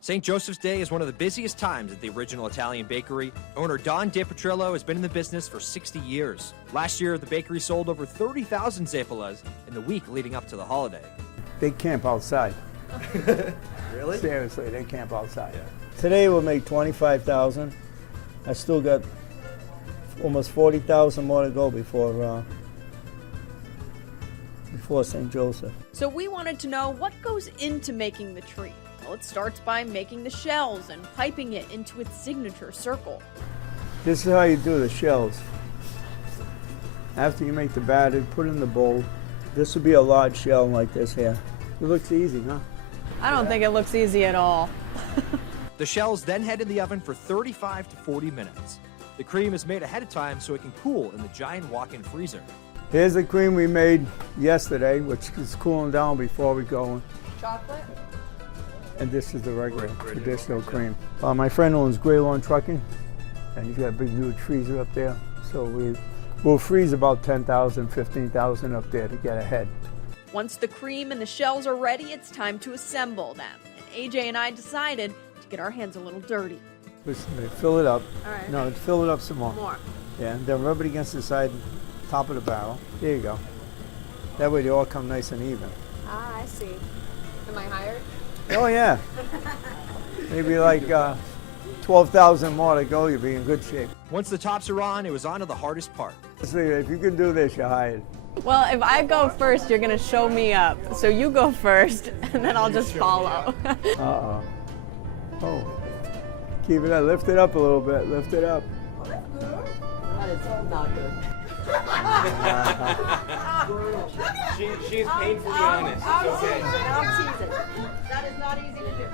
St. Joseph's Day is one of the busiest times at the original Italian bakery. Owner Don DePetrillo has been in the business for 60 years. Last year, the bakery sold over 30,000 Zeppoles in the week leading up to the holiday. They camp outside. Really? Seriously, they camp outside. Yeah. Today we'll make 25,000. I still got almost 40,000 more to go before St. Joseph. So we wanted to know what goes into making the tree. Well, it starts by making the shells and piping it into its signature circle. This is how you do the shells. After you make the batter, put it in the bowl. This will be a large shell like this here. It looks easy, huh? I don't think it looks easy at all. The shells then head in the oven for 35 to 40 minutes. The cream is made ahead of time so it can cool in the giant walk-in freezer. Here's the cream we made yesterday, which is cooling down before we go. Chocolate? And this is the regular, traditional cream. My friend owns Gray Lawn Trucking, and he's got a big huge freezer up there. So we'll freeze about 10,000, 15,000 up there to get ahead. Once the cream and the shells are ready, it's time to assemble them. And AJ and I decided to get our hands a little dirty. Listen, fill it up. All right. No, fill it up some more. More. Yeah, and then rub it against the side, top of the barrel. There you go. That way they all come nice and even. Ah, I see. Am I hired? Oh yeah. Maybe like 12,000 more to go, you'll be in good shape. Once the tops are on, it was on to the hardest part. So if you can do this, you're hired. Well, if I go first, you're going to show me up. So you go first, and then I'll just follow. Uh-oh. Oh. Keep it up. Lift it up a little bit. Lift it up. That is not good. She's painfully honest. It's okay. I'm teasing. That is not easy to do.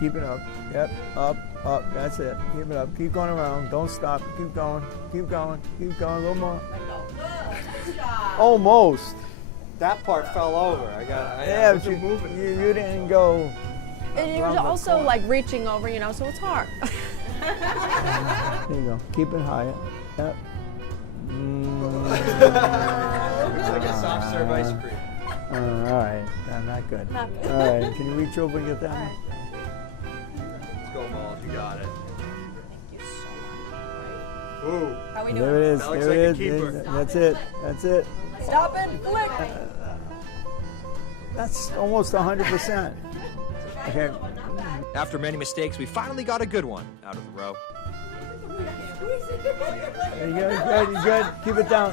Keep it up. Yep. Up, up. That's it. Keep it up. Keep going around. Don't stop. Keep going. Keep going. Keep going. A little more. Almost. That part fell over. Yeah, but you didn't go. And you're also like reaching over, you know, so it's hard. There you go. Keep it higher. Yep. It's like a soft serve ice cream. All right. No, not good. Not good. All right. Can you reach over and get that one? Let's go, Malls. You got it. Thank you so much. Ooh. How we doing? There it is. That looks There like it a is. keeper. That's it. That's it. Stop it, flick. That's almost 100%. Okay. After many mistakes, we finally got a good one out of the row. There you go. Good. Good. Keep it down.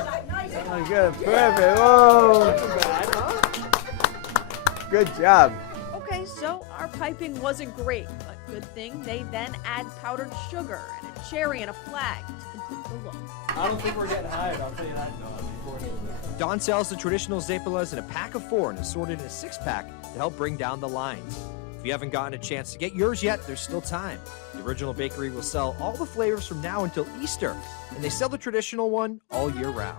Oh, good. Perfect. Whoa. Good job. Okay, so our piping wasn't great, but good thing they then add powdered sugar and a cherry and a flag to complete the look. I don't think we're getting hired. I'll tell you that, Don. Don sells the traditional Zeppoles in a pack of 4 and is sorted in a 6-pack to help bring down the lines. If you haven't gotten a chance to get yours yet, there's still time. The original bakery will sell all the flavors from now until Easter, and they sell the traditional one all year round.